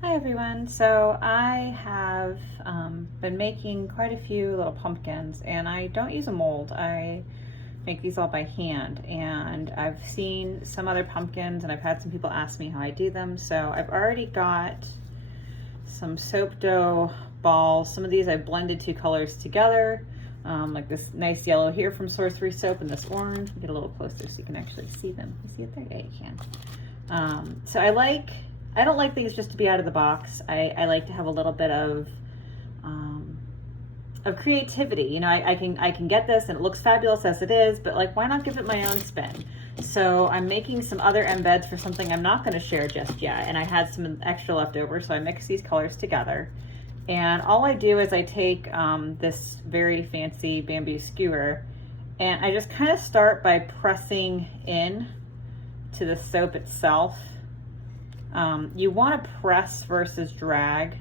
Hi everyone. So I have been making quite a few little pumpkins, and I don't use a mold. I make these all by hand, and I've seen some other pumpkins and I've had some people ask me how I do them. So I've already got some soap dough balls. Some of these I've blended two colors together, like this nice yellow here from Sorcery Soap and this orange. Get a little closer so you can actually see them. You see it there? Yeah, you can. So I don't like things just to be out of the box. I like to have a little bit of creativity. You know, I can get this and it looks fabulous as it is, but like, why not give it my own spin? So I'm making some other embeds for something I'm not going to share just yet, and I had some extra left over, so I mix these colors together. And all I do is I take this very fancy bamboo skewer, and I just kind of start by pressing in to the soap itself. You want to press versus drag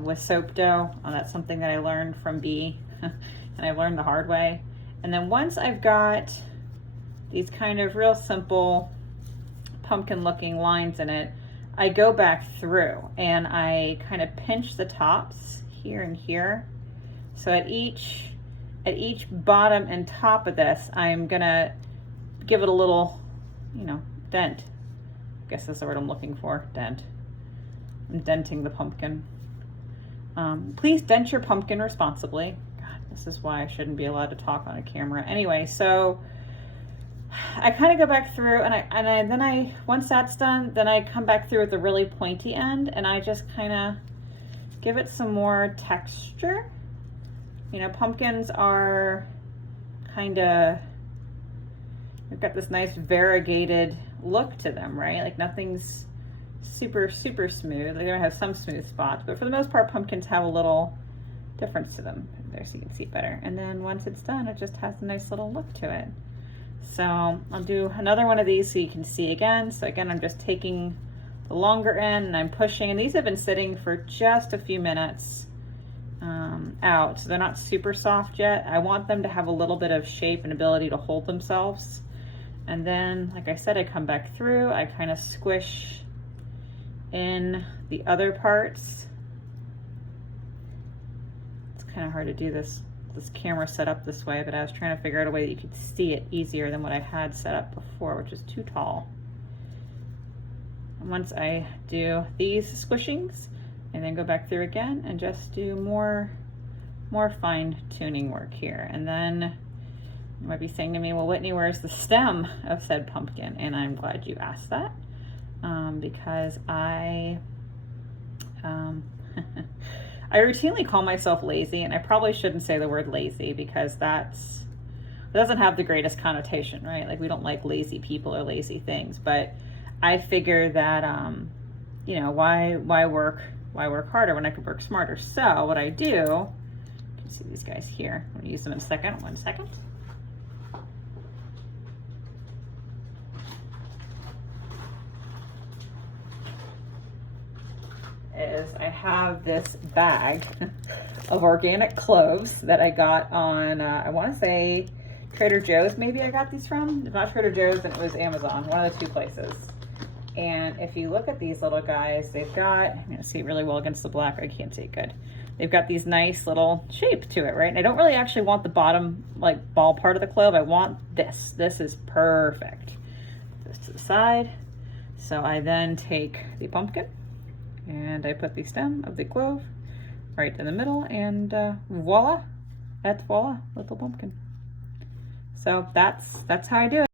with soap dough. That's something that I learned from B and I learned the hard way. And then once I've got these kind of real simple pumpkin looking lines in it, I go back through and I kind of pinch the tops here and here. So at each bottom and top of this, I'm gonna give it a little, dent. I guess that's the word I'm looking for, dent. I'm denting the pumpkin. Please dent your pumpkin responsibly. God, this is why I shouldn't be allowed to talk on a camera. Anyway, so I kind of go back through and then once that's done, then I come back through with the really pointy end and I just kind of give it some more texture. You know, pumpkins are kind of, they've got this nice variegated look to them, right? Like nothing's super smooth. They're gonna have some smooth spots, but for the most part pumpkins have a little difference to them. There, so you can see it better. And then once it's done, it just has a nice little look to it. So I'll do another one of these so you can see again. So again, I'm just taking the longer end and I'm pushing, and these have been sitting for just a few minutes out, so they're not super soft yet. I want them to have a little bit of shape and ability to hold themselves. And then, like I said, I come back through, I kind of squish in the other parts. It's kind of hard to do this camera set up this way, but I was trying to figure out a way that you could see it easier than what I had set up before, which is too tall. And once I do these squishings, and then go back through again and just do more fine tuning work here. And then you might be saying to me, well, Whitney, where's the stem of said pumpkin? And I'm glad you asked that, because I routinely call myself lazy, and I probably shouldn't say the word lazy because it doesn't have the greatest connotation, right? Like, we don't like lazy people or lazy things, but I figure that, why work harder when I could work smarter? So what I do, you can see these guys here. I'm gonna use them in a second. 1 second. Is I have this bag of organic cloves that I got on, I want to say Trader Joe's, maybe I got these from. If not Trader Joe's, then it was Amazon, one of the two places. And if you look at these little guys, they've got, I'm going to see it really well against the black, I can't see it good. They've got these nice little shape to it, right? And I don't really actually want the bottom, like, ball part of the clove. I want this. This is perfect. Put this to the side. So I then take the pumpkin and I put the stem of the clove right in the middle, and voila, that's voila, little pumpkin. So that's how I do it.